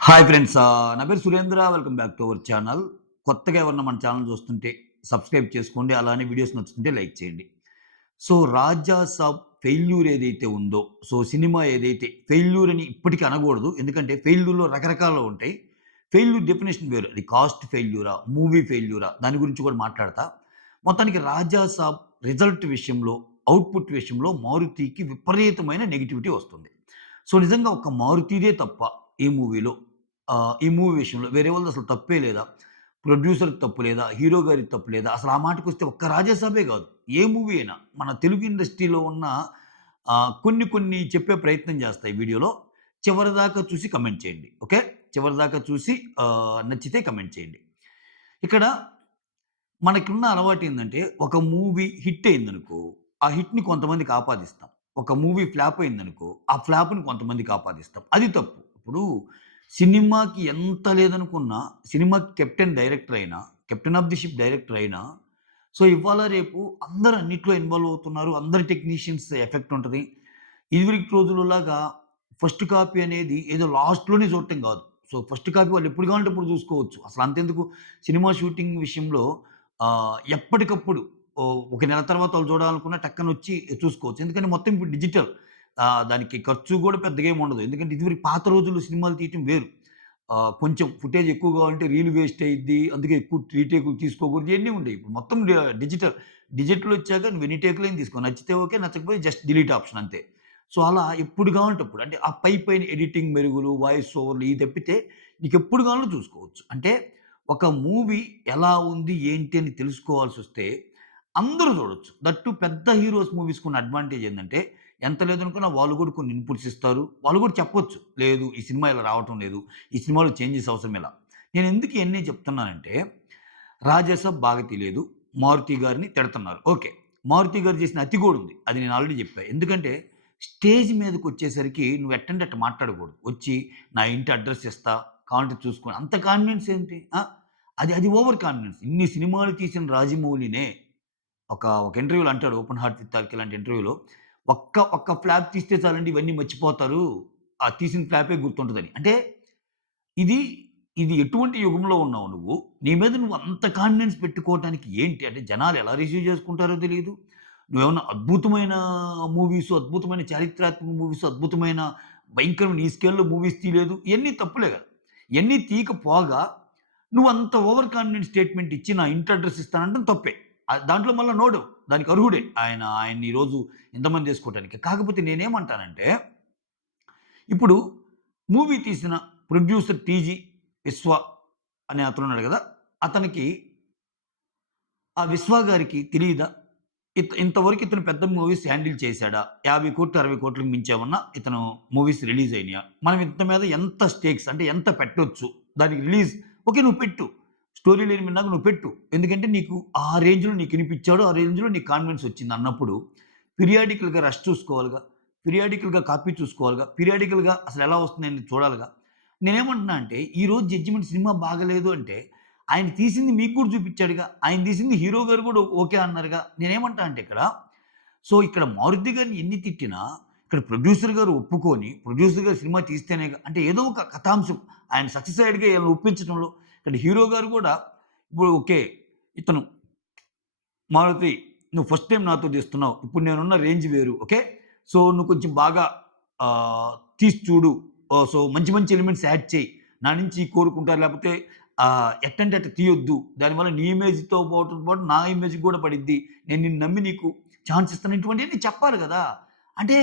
Hi friends. నా పేరు Surendra. Welcome back to our channel. కొత్తగా ఎవరన్నా మన ఛానల్ చూస్తుంటే సబ్స్క్రైబ్ చేసుకోండి. అలానే వీడియోస్ నచ్చుతుంటే లైక్ చేయండి. సో 'రాజా సాబ్' ఫెయిల్యూర్ ఏదైతే ఉందో, సో సినిమా ఏదైతే ఫెయిల్యూర్ అని ఇప్పటికి అనకూడదు. ఎందుకంటే ఫెయిల్యూర్‌లో రకరకాలు ఉంటాయి. ఫెయిల్యూర్ డెఫినిషన్ వేరు. అది కాస్ట్ ఫెయిల్యూరా? మూవీ ఫెయిల్యూరా? దాని గురించి కూడా మాట్లాడతా. మొత్తానికి 'రాజా సాబ్' రిజల్ట్ విషయంలో, అవుట్‌పుట్ విషయంలో మారుతికి విపరీతమైన నెగటివిటీ వస్తుంది. సో నిజంగా ఒక్క మారుతిదే తప్ప ఈ మూవీలో, ఈ మూవీ విషయంలో వేరే వాళ్ళది అసలు తప్పే లేదా? ప్రొడ్యూసర్‌కి తప్పు లేదా? హీరో గారికి తప్పు లేదా? అసలు ఆ మాటకొస్తే ఒక్క 'రాజాసాబే' కాదు. ఏ మూవీ అయినా మన తెలుగు ఇండస్ట్రీలో ఉన్న కొన్ని కొన్ని చెప్పే ప్రయత్నం చేస్తా ఈ వీడియోలో. చివరిదాకా చూసి కమెంట్ చేయండి. ఓకే. చివరిదాకా చూసి నచ్చితే కమెంట్ చేయండి. ఇక్కడ మనకున్న అలవాటేందంటే ఒక మూవీ హిట్ అయిందనుకో, ఆ హిట్‌ని కొంతమందికి ఆపాదిస్తాం. ఒక మూవీ ఫ్లాప్ అయిందనుకో, ఆ ఫ్లాప్‌ని కొంతమందికి ఆపాదిస్తాం. అది తప్పు. ఇప్పుడు సినిమాకి ఎంత లేదనుకున్నా, సినిమాకి కెప్టెన్ డైరెక్టర్ అయినా, captain of the ship director అయినా, సో ఇవాళ రేపు అందరూ అన్నిట్లో ఇన్వాల్వ్ అవుతున్నారు. అందరి టెక్నీషియన్స్ ఎఫెక్ట్ ఉంటది. ఇదివరకు రోజుల్లోలాగా ఫస్ట్ కాపీ అనేది ఏదో లాస్ట్‌లోనే చూడటం గాదు. సో ఫస్ట్ కాపీ వాళ్ళు ఎప్పుడు కావాలంటే అప్పుడు చూసుకోవచ్చు. అసలు అంతెందుకు సినిమా షూటింగ్ విషయంలో ఎప్పటికప్పుడు ఒక నెల తర్వాత వాళ్ళు చూడాలనుకున్న టక్కనొచ్చి చూసుకోవచ్చు. ఎందుకంటే మొత్తం ఇప్పుడు డిజిటల్. దానికి ఖర్చు గూడా పెద్దగా ఏమి ఉండదు. ఎందుకంటే ఇదివరకు పాత రోజుల్లో సినిమాలు తీయటం వేరు. కొంచెం ఫుటేజ్ ఎక్కువ కావాలంటే రీల్ వేస్ట్ అయ్యిద్ది. అందుకే ఎక్కువ రీటేకులు తీసుకోకూడదు. ఇయన్నీ ఉండేయి. ఇప్పుడు మొత్తం డిజిటల్. డిజిటల్ వచ్చాక నువ్వు ఎన్ని టేకులైనా తీసుకో. నచ్చితే ఓకే. నచ్చకపోతే జస్ట్ డిలీట్ ఆప్షన్ అంతే. సో, అలా ఎప్పుడు కావాలంటే అప్పుడు. అంటే ఆ పైన ఎడిటింగ్ మెరుగులు, వాయిస్ ఓవర్‌లు ఇయి తప్పితే నీకెప్పుడు కావాలన్నా చూసుకోవచ్చు. అంటే ఒక మూవీ ఎలా ఉంది, ఏంటి అని తెలుసుకోవాల్సొస్తే అందరూ చూడొచ్చు. దట్ టూ పెద్ద హీరోస్ మూవీస్‌కున్న అడ్వాంటేజ్ ఏందంటే ఎంత లేదనుకున్నా వాళ్ళు కూడా కొన్ని ఇన్‌పుట్స్ ఇస్తారు. వాళ్ళు కూడా చెప్పొచ్చు. లేదు ఈ సినిమా ఇలా రావటం లేదు. ఈ సినిమాలో చేంజెస్ అవసరం ఇలా. నేనెందుకు ఇయన్నీ చెప్తున్నానంటే 'రాజాసాబ్' బాగా తీయలేదు. మారుతి గారిని తిడతన్నారు. ఓకే. మారుతి గారు చేసిన అతి కూడా ఉంది. అది నేను ఆల్రెడీ చెప్పా. ఎందుకంటే స్టేజ్ మీదకొచ్చేసరికి నువ్వు ఎట్టంటే అట్ట మాట్లాడకూడదు. వచ్చి నా ఇంటి అడ్రెస్ ఇస్తా, కావాలంటే చూసుకోండి. అంత కాన్ఫిడెన్స్ ఏంటి? అది అది ఓవర్ కాన్ఫిడెన్స్. ఇన్ని సినిమాలు తీసిన రాజమౌళినే ఒక ఇంటర్వ్యూలో అంటాడు 'ఓపెన్ హార్ట్ విత్ తారక్' ఇలాంటి ఇంటర్వ్యూలో ఒక్క ఫ్లాప్ తీస్తే చాలండి ఇవన్నీ మర్చిపోతారు. ఆ తీసిన ఫ్లాపే గుర్తుంటదని. అంటే ఇది, ఇది ఎటువంటి యుగంలో ఉన్నావు నువ్వు? నీ మీద నువ్వు అంత కాన్ఫిడెన్స్ పెట్టుకోవటానికి ఏంటి? అంటే జనాలు ఎలా రిసీవ్ చేసుకుంటారో తెలీదు. నువ్వేమన్నా అద్భుతమైన మూవీసు, అద్భుతమైన చారిత్రాత్మక మూవీసు, అద్భుతమైన భయంకరమైన ఈ స్కేల్‌లో మూవీస్ తీయలేదు. ఇయన్నీ తప్పులే గదా! ఇయన్నీ తీయకపోగా నువ్వంత ఓవర్ కాన్ఫిడెంట్ స్టేట్‌మెంట్ ఇచ్చి నా ఇంటి అడ్రెస్ ఇస్తానంటం తప్పే. దాంట్లో మళ్ళా నో డౌట్. దానికి అర్హుడే. ఆయన్ని ఈరోజు ఇంతమంది చేసుకోవటానికి. కాకపోతే నేనేమంటానంటే, ఇప్పుడు మూవీ తీసిన ప్రొడ్యూసర్ 'టీజీ విశ్వ' అనే అతనున్నాడు గదా! అతనికి ఆ విశ్వ గారికి తెలీదా? ఇంతవరకు ఇతను పెద్ద మూవీస్ హ్యాండిల్ చేశాడా? 50,00,00,000, 60,00,00,000కి మించి ఏమన్నా ఇతను మూవీస్ రిలీజ్ అయినాయా? మనం ఇంత మీద ఎంత స్టేక్స్ అంటే ఎంత పెట్టొచ్చు? దానికి రిలీజ్ ఓకే. నువ్వు పెట్టు. స్టోరీ లైన్ విన్నాక నువ్వు పెట్టు. ఎందుకంటే నీకు ఆ రేంజ్‌లో నీకు ఇనిపిచ్చాడు. ఆ రేంజ్‌లో నీకు కాన్ఫిడెన్స్ వచ్చిందన్నప్పుడు పీరియాడికల్‌గా రష్ చూసుకోవాలిగా. పీరియాడికల్‌గా కాపీ చూసుకోవాలిగా. పీరియాడికల్‌గా అసలెలా వస్తుందని చూడాలిగా. నేనేమంటున్నా అంటే ఈరోజు జడ్జిమెంట్ సినిమా బాగాలేదు అంటే ఆయన తీసింది మీకు కూడా చూపిచ్చాడుగా. ఆయన తీసింది హీరో గారు కూడా ఓకే అన్నారుగా. నేనేమంటా అంటే ఇక్కడ, సో ఇక్కడ మారుతి గారిని ఎన్ని తిట్టినా, ఇక్కడ ప్రొడ్యూసర్ గారు ఒప్పుకొని, ప్రొడ్యూసర్ గారు సినిమా తీస్తేనేగా అంటే ఏదో ఒక కథాంశం ఆయన సక్సెస్ అయ్యాడుగా ఈళ్ళని ఒప్పించడంలో. ఇక్కడ హీరో గారు కూడా ఇప్పుడు ఓకే. ఇతను మారుతి నువ్వు ఫస్ట్ టైమ్ నాతో తీస్తున్నావు. ఇప్పుడు నేనున్న రేంజ్ వేరు. ఓకే. సో నువ్వు కొంచెం బాగా తీసి చూడు. సో మంచి మంచి ఎలిమెంట్స్ యాడ్ చేయి. నా నుంచి కోరుకుంటారు. లేకపోతే ఎట్టంటే అట్ట తీయొద్దు. దానివల్ల నీ ఇమేజ్‌తో పాటు నా ఇమేజ్ కూడా పడిద్ది. నేను నిన్ను నమ్మి నీకు ఛాన్స్ ఇస్తాను. ఇటువంటియన్నీ చెప్పాలి గదా! అంటే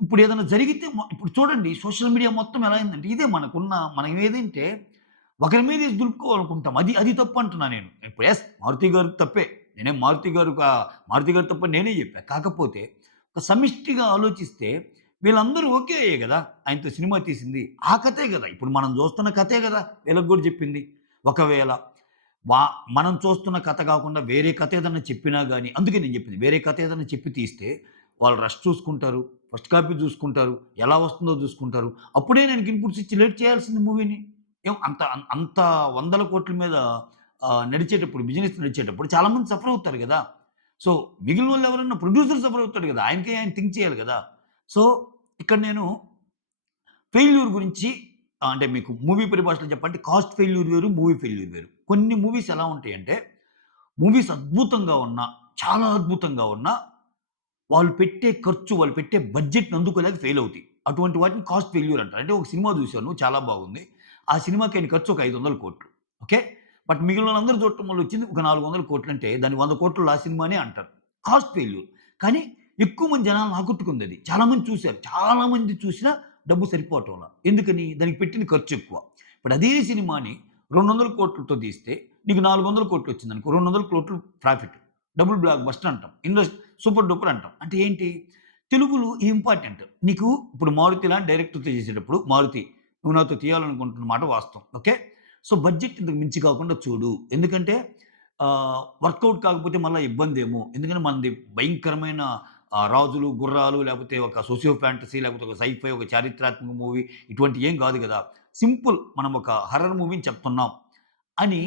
ఇప్పుడు ఏదైనా జరిగితే ఇప్పుడు చూడండి సోషల్ మీడియా మొత్తం ఎలా అయిందంటే ఇదే మనం ఏదంటే ఒకరి మీద ఏసి దులుపుకోవాలనుకుంటాం. అది అది తప్పు అంటున్నా నేను. ఇప్పుడు మారుతి గారికి తప్పే. నేనేం మారుతి గారు తప్పని నేనే జెప్పా. కాకపోతే ఒక సమిష్టిగా ఆలోచిస్తే వీళ్ళందరూ ఓకే అయ్యే గదా! ఆయనతో సినిమా తీసింది. ఆ కథే గదా! ఇప్పుడు మనం జూస్తున్న కథే గదా! వీళ్ళకి గూడా జెప్పింది. ఒకవేళ వా మనం చూస్తున్న కథ గాకుండా వేరే కథ ఏదన్నా చెప్పినా గాని అందుకే నేను జెప్పింది. వేరే కథ ఏదన్నా చెప్పి తీస్తే వాళ్ళు రష్ చూసుకుంటారు. ఫస్ట్ కాపీ జూసుకుంటారు. ఎలా వస్తుందో జూసుకుంటారు. అప్పుడే నేను ఇన్‌పుట్స్ ఇచ్చి లేట్ చేయాల్సింది మూవీని. అంత వందల కోట్ల మీద నడిచేటప్పుడు బిజినెస్ నడిచేటప్పుడు చాలా మంది సఫర్ అవుతారు గదా! సో, మిగిలినోళ్ళు ఎవరన్నా ప్రొడ్యూసర్ సఫర్ అవుతాడు గదా! ఆయన థింక్ చేయాలి గదా! సో, ఇక్కడ నేను ఫెయిల్యూర్ గురించి అంటే మీకు మూవీ పరిభాషలో చెప్పాలంటే కాస్ట్ ఫెయిల్యూర్ వేరు, మూవీ ఫెయిల్యూర్ వేరు. కొన్ని మూవీస్ ఎలా ఉంటాయంటే, మూవీస్ అద్భుతంగా ఉన్నా, చాలా అద్భుతంగా ఉన్నా, వాళ్ళు పెట్టే ఖర్చు, వాళ్ళు పెట్టే బడ్జెట్‌ని అందుకోలేక ఫెయిల్ అవుతాయి. అటువంటి వాటిని కాస్ట్ ఫెయిల్యూర్ అంటారు. అంటే ఒక సినిమా చూసాను చాలా బాగుంది. ఆ సినిమాకి అయిన ఖర్చు ఒక 500,00,00,000 ఓకే. బట్ మిగిలినోళ్ళందరూ చూడటం వల్ల వచ్చింది ఒక 400,00,00,000 అంటే దాన్ని 100,00,00,000 ఆ సినిమానే అంటారు. Cost failure. కానీ ఎక్కువ మంది జనాలను ఆకట్టుకుందది. చాలా మంది చూసారు. చాలా మంది చూసినా డబ్బు సరిపోవటంలా. ఎందుకని? దానికి పెట్టిన ఖర్చు ఎక్కువ. ఇప్పుడు అదే సినిమాని 200,00,00,000తో తీస్తే నీకు 400,00,00,000 వచ్చిందనుకో 200,00,00,000 ప్రాఫిట్. డబుల్ బ్లాక్ బస్టర్ అంటాం. సూపర్ డూపర్ అంటాం. అంటే ఏంటి? తెలుగులో ఇంపార్టెంట్. నీకు ఇప్పుడు 'మారుతి' లాంటి డైరెక్టర్‌తో చేసేటప్పుడు 'మారుతి నువ్వు నాతో తీయాలనుకుంటున్న మాట వాస్తవం. ఓకే. సో, బడ్జెట్ ఇంతకు మించి కాకుండా చూడు. ఎందుకంటే వర్కౌట్ కాకపోతే మళ్ళా ఇబ్బందేమో. ఎందుకంటే మనది భయంకరమైన రాజులు, గుర్రాలు లేకపోతే ఒక సోషియో ఫ్యాంటసీ లేకపోతే ఒక సైఫై, ఒక చారిత్రాత్మక మూవీ ఇటువంటివి ఏం కాదు గదా! సింపుల్ మనం ఒక హారర్ మూవీని చెప్తున్నాం అని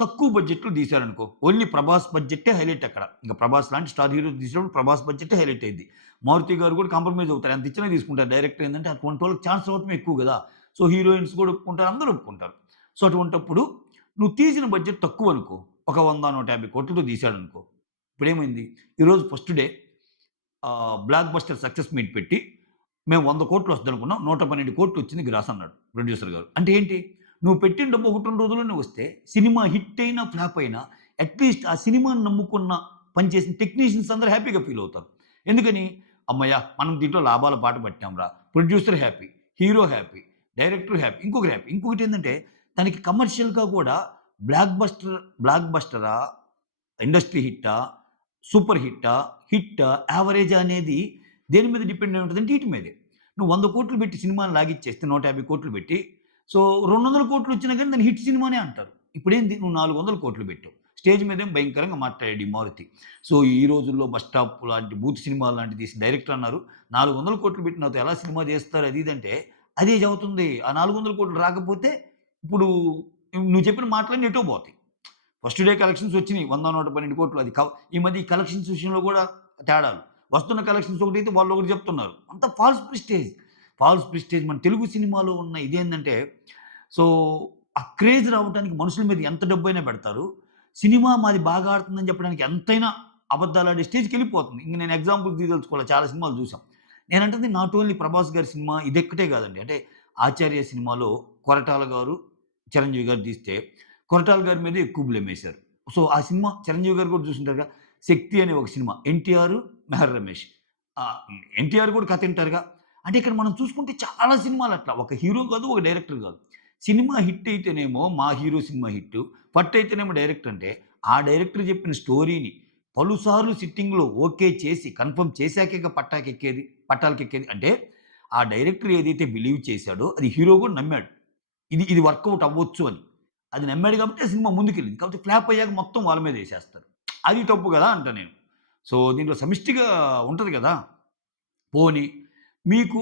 తక్కువ బడ్జెట్‌లో తీశారనుకో. ఓన్లీ 'ప్రభాస్' బడ్జెట్టే హైలైట్ అక్కడ. ఇంక 'ప్రభాస్' లాంటి స్టార్ హీరో తీసినప్పుడు 'ప్రభాస్' బడ్జెట్టే హైలైట్ అయ్యిద్ది. 'మారుతి' గారు కూడా కాంప్రమైజ్ అవుతారు. ఎంత ఇచ్చినా తీసుకుంటారు. డైరెక్టర్ ఏందంటే అటువంటి వాళ్ళకి ఛాన్స్ రావటమే ఎక్కువ గదా! సో, హీరోయిన్స్ కూడా ఒప్పుకుంటారు. అందరూ ఒప్పుకుంటారు. సో, అటువంటప్పుడు నువ్వు తీసిన బడ్జెట్ తక్కువనుకో. ఒక 100, 150,00,00,000తో తీశాడనుకో. ఇప్పుడేమైంది? ఈరోజు first day block buster success meet పెట్టి మేము 100,00,00,000 వస్తదనుకున్నాం. 112,00,00,000 వచ్చింది గ్రాస్ అన్నాడు ప్రొడ్యూసర్ గారు. అంటే ఏంటి? నువ్వు పెట్టిన డబ్బు 1, 2 రోజుల్లోనే వస్తే సినిమా హిట్ అయినా, ఫ్లాప్ అయినా అట్‌లీస్ట్ ఆ సినిమాని నమ్ముకున్న పనిచేసిన టెక్నీషియన్స్ అందరూ హ్యాపీగా ఫీల్ అవుతారు. ఎందుకని? హమ్మయ్య! మనం దీంట్లో లాభాల బాట పట్టాంరా. Producer happy, hero happy, director happy, ఇంకొకరు హ్యాపీ. ఇంకొకటేందంటే దానికి కమర్షియల్‌గా కూడా బ్లాక్ బస్టరా? ఇండస్ట్రీ హిట్టా? సూపర్ హిట్టా? హిట్టా? యావరేజా? అనేది దేని మీద డిపెండ్ అయి ఉంటదంటే ఈటి మీదే. నువ్వు 100,00,00,000 పెట్టి సినిమాని లాగిచ్చేస్తే 150,00,00,000 పెట్టి సో 200,00,00,000 వచ్చినా గాని దాన్ని హిట్ సినిమానే అంటారు. ఇప్పుడేంది నువ్వు 400,00,00,000 పెట్టావు. స్టేజ్ మీదేమో భయంకరంగా మాట్లాడాడు ఈ మారుతి. సో ఈ రోజుల్లో 'బస్ స్టాప్' లాంటి బూత్ సినిమాలు లాంటివి తీసిన డైరెక్టర్ అన్నారు. 400,00,00,000 పెట్టి నాతో ఎలా సినిమా చేస్తారు అది ఇది అంటే అదే చెబుతుంది. ఆ 400,00,00,000 రాకపోతే ఇప్పుడు నువ్వు చెప్పిన మాటలన్నీ ఎటో పోతాయి. First day collections వచ్చినియి. 100, 112,00,00,000 అది ఈ మధ్య ఈ కలెక్షన్స్ విషయంలో గూడా తేడాలు. వస్తున్న కలెక్షన్స్ ఒకటైతే వాళ్ళొకటి చెప్తున్నారు. అంతా ఫాల్స్ ప్రెస్టీజ్. ఫాల్స్ ప్రెస్టీజ్ మన తెలుగు సినిమాలో ఉన్న ఇదేందంటే సో, ఆ క్రేజ్ రావటానికి మనుషుల మీద ఎంత డబ్బైనా పెడతారు. సినిమా మాది బాగా ఆడుతుందని చెప్పడానికి ఎంతైనా అబద్దాలాడే స్టేజ్‌కెళ్ళిపోతుంది. ఇంక నేను ఎగ్జాంపుల్ తీయదలుచుకోలే చాలా సినిమాలు చూసాం. నేనంటుంది నాట్ ఓన్లీ 'ప్రభాస్' గారి సినిమా ఇదొక్కటే కాదండి. అంటే 'ఆచార్య' సినిమాలో కొరటాల గారు, చిరంజీవి గారు తీస్తే కొరటాల గారి మీదే ఎక్కువ బ్లేమేశారు. సో, ఆ సినిమా చిరంజీవి గారు కూడా చూసుంటారుగా 'శక్తి' అనే ఒక సినిమా. ఎన్టీఆర్, మెహర్ రమేష్. ఎన్టీఆర్ కూడా కథ ఇంటారుగా. అంటే ఇక్కడ మనం చూసుకుంటే చాలా సినిమాలు అట్లా. ఒక హీరో కాదు, ఒక డైరెక్టర్ కాదు. సినిమా హిట్ అయితేనేమో మా హీరో సినిమా హిట్టు. పట్టు అయితేనేమో డైరెక్టర్ అంటే, ఆ డైరెక్టర్ చెప్పిన స్టోరీని పలుసార్లు సిట్టింగ్‌లో ఓకే చేసి కన్ఫర్మ్ చేశాకే పట్టాలకెక్కేది. అంటే ఆ డైరెక్టర్ ఏదైతే బిలీవ్ చేశాడో అది హీరో కూడా నమ్మాడు. ఇది వర్కౌట్ అవ్వచ్చు అని. అది నమ్మాడు కాబట్టి ఆ సినిమా ముందుకెళ్ళింది. కాకపోతే ఫ్లాప్ అయ్యాక మొత్తం వాళ్ళ మీద ఏసేస్తారు. అది తప్పు గదా! అంటా నేను. సో, దీంట్లో సమిష్టిగా ఉంటది గదా! పోనీ మీకు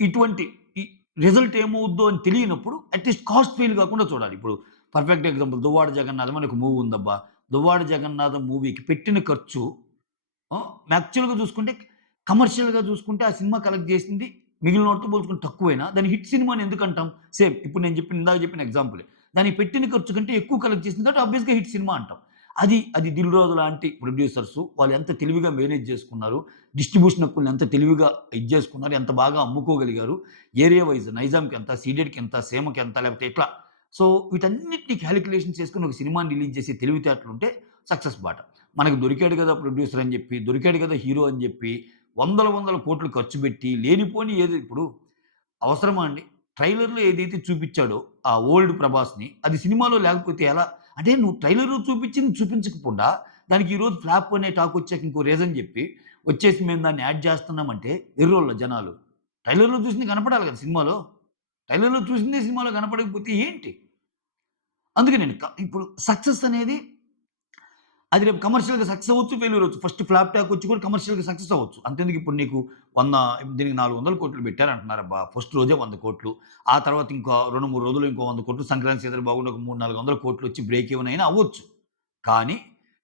ఇటువంటి ఈ రిజల్ట్ ఏమవుద్దో అని తెలియనప్పుడు అట్‌లీస్ట్ కాస్ట్ ఫెయిల్ కాకుండా చూడాలి. ఇప్పుడు పర్ఫెక్ట్ ఎగ్జాంపుల్ 'దువ్వాడ జగన్నాథం' అని ఒక మూవీ ఉందబ్బా! 'దువ్వాడ జగన్నాథం' మూవీకి పెట్టిన ఖర్చు యాక్చువల్‌గా చూసుకుంటే కమర్షియల్‌గా చూసుకుంటే ఆ సినిమా కలెక్ట్ చేసింది మిగిలిన వాటితో పోల్చుకుంటే తక్కువైనా దాన్ని హిట్ సినిమా అని ఎందుకంటాం? సేమ్ ఇప్పుడు నేను చెప్పిన ఇందాక చెప్పిన ఎగ్జాంపులే. దానికి పెట్టిన ఖర్చు కంటే ఎక్కువ కలెక్ట్ చేసింది కాబట్టి ఆబ్వియస్‌గా హిట్ సినిమా అంటాం. అది 'దిల్ రాజు' లాంటి ప్రొడ్యూసర్స్ వాళ్ళు ఎంత తెలివిగా మేనేజ్ చేసుకున్నారు. డిస్ట్రిబ్యూషన్ హక్కుల్ని ఎంత తెలివిగా ఇది చేసుకున్నారు. ఎంత బాగా అమ్ముకోగలిగారు. ఏరియా వైస్ నైజాంకెంత, సీడెడ్‌కెంత, సీమకెంత లేకపోతే ఇట్లా. సో, వీటన్నిటిని కాలిక్యులేషన్ చేసుకొని ఒక సినిమాని రిలీజ్ చేసే తెలివితేటలుంటే సక్సెస్ బాట. మనకు దొరికాడు గదా! ప్రొడ్యూసర్ అని జెప్పి, దొరికాడు గదా! హీరో అని జెప్పి, వందల వందల కోట్లు ఖర్చు బెట్టి, లేనిపోని ఏదో ఇప్పుడు అవసరమా అండి? ట్రైలర్‌లో ఏదైతే చూపిచ్చాడో ఆ ఓల్డ్ 'ప్రభాస్‌ని' అది సినిమాలో లేకపోతే ఎలా? అంటే నువ్వు ట్రైలర్‌లో చూపిచ్చింది చూపించకుండా, దానికి ఈరోజు ఫ్లాప్ అనే టాకొచ్చాక ఇంకో రీజన్ జెప్పి, వచ్చేసి మేము దాన్ని యాడ్ జేస్తున్నామంటే వెర్రోళ్ళా జనాలు? ట్రైలర్‌లో చూసింది కనపడాలి గదా! సినిమాలో. ట్రైలర్‌లో చూసిందే సినిమాలో కనపడకపోతే ఏంటి? అందుకే నేను ఇప్పుడు సక్సెస్ అనేది అది రేపు కమర్షియల్‌గా సక్సెస్ అవ్వచ్చు, ఫెయిల్యూర్ అవ్వచ్చు. ఫస్ట్ ఫ్లాప్ టాక్ వచ్చి కూడా కమర్షియల్‌గా సక్సెస్ అవ్వచ్చు. అంతెందుకు ఇప్పుడు నీకు 100 దీనికి 400,00,00,000 పెట్టారంటున్నారబ్బా! ఫస్ట్ రోజే 100,00,00,000 ఆ తర్వాత ఇంకో 2, 3 రోజుల్లో ఇంకో 100,00,00,000 సంక్రాంతి సీజన్ బాగుండి ఒక 300, 400,00,00,000 వచ్చి బ్రేక్ ఈవెన్ అయినా అవ్వచ్చు. కానీ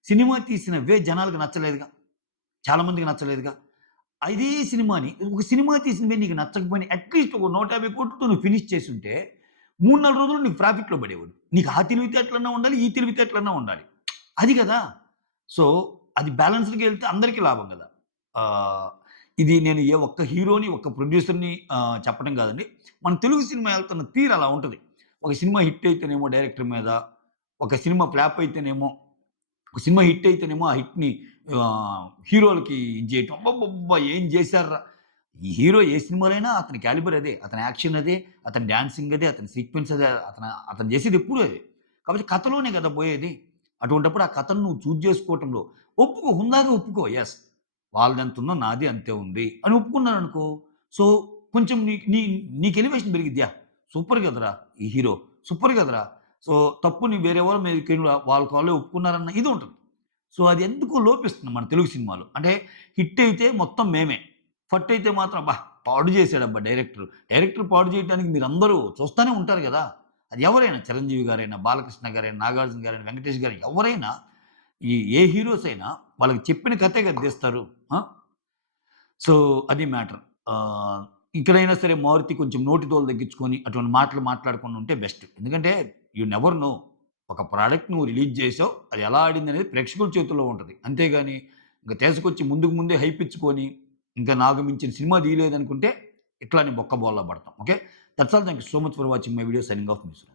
సినిమా తీసిన వే జనాలకి నచ్చలేదుగా. చాలా మందికి నచ్చలేదుగా. ఇదే సినిమాని ఒక సినిమా తీసిన వే నీకు నచ్చకపోయినా అట్‌లీస్ట్ ఒక 150,00,00,000తో నువ్వు ఫినిష్ చేసుంటే 3, 4 రోజులు నీకు ప్రాఫిట్‌లో పడేవాడు. నీకు ఆ తెలివితేటలన్నా ఉండాలి, ఈ తెలివితేటలన్నా ఉండాలి. అది కదా! సో, అది బ్యాలెన్స్డ్‌గా ఎళ్తే అందరికీ లాభం గదా! ఆహ్, ఇది నేను ఏ ఒక్క హీరోని, ఒక్క ప్రొడ్యూసర్‌ని చెప్పడం కాదండి. మన తెలుగు సినిమా ఎళ్తున్న తీరు అలా ఉంటది. ఒక సినిమా హిట్ అయితేనేమో డైరెక్టర్ మీద, ఒక సినిమా ఫ్లాప్ అయితేనేమో ఒక సినిమా హిట్ అయితేనేమో ఆ హిట్‌ని హీరోలకి ఇది జేయటం. అబ్బబ్బబ్బా! ఏం జేశార్రా! ఈ హీరో ఏ సినిమాలో అతని క్యాలిబర్ అదే. అతని యాక్షన్ అదే. అతని డాన్సింగ్ అదే. అతని సీక్వెన్స్ అదే. అతను జేసేది ఎప్పుడు అదే. కాబట్టి కథలోనే గదా పోయేది. అటువంటప్పుడు ఆ కథను నువ్వు చూజ్ జేసుకోవటంలో హుందాగా ఒప్పుకో. యెస్. వాళ్ళదెంతుందో నాది అంతే ఉంది అని ఒప్పుకున్నాననుకో. సో, కొంచెం నీకు ఎలివేషన్ పెరిగిద్ది. యాహ్! సూపర్ గదరా! ఈ హీరో. సూపర్ గదరా! సో, తప్పుని వేరే వాళ్ళ మీదకెళ్ళి వాళ్ళకి వాళ్ళే ఒప్పుకున్నారన్న ఇది ఉంటది. సో, అది ఎందుకో లోపిస్తుంది మన తెలుగు సినిమాలో. అంటే హిట్ అయితే మొత్తం మేమే. ఫట్ అయితే మాత్రం అబ్బా! పాడు చేసాడబ్బా డైరెక్టర్. డైరెక్టర్ పాడు చేయడానికి మీరందరూ చూస్తానే ఉంటారు గదా! అది ఎవరైనా చిరంజీవి గారైనా, బాలకృష్ణ గారైనా, నాగార్జున గారైనా, వెంకటేష్ గారు ఎవరైనా ఏ హీరోస్ అయినా వాళ్ళకి చెప్పిన కథే కదా తీస్తారు. ఆ! సో, అది మ్యాటర్. ఇక్కడైనా సరే మారుతి కొంచెం నోటి తోలు తగ్గించుకొని అటువంటి మాటలు మాట్లాడకుండా ఉంటే బెస్ట్. ఎందుకంటే యూ నెవర్ నో. ఒక ప్రొడక్ట్ నువ్వు రిలీజ్ చేసావు. అది ఎలా ఆడిందనేది ప్రేక్షకుల చేతుల్లో ఉంటది. అంతేగాని ఇంక తీసుకొచ్చి ముందుకు ముందే హైప్ ఇచ్చుకొని, ఇంకా నాకు మించిన సినిమా తీయలేదనుకుంటే ఇట్లానే బొక్కబోర్లా పడతాం. Okay. That's all. Thank you so much for watching my video. Signing off. Me Suresh.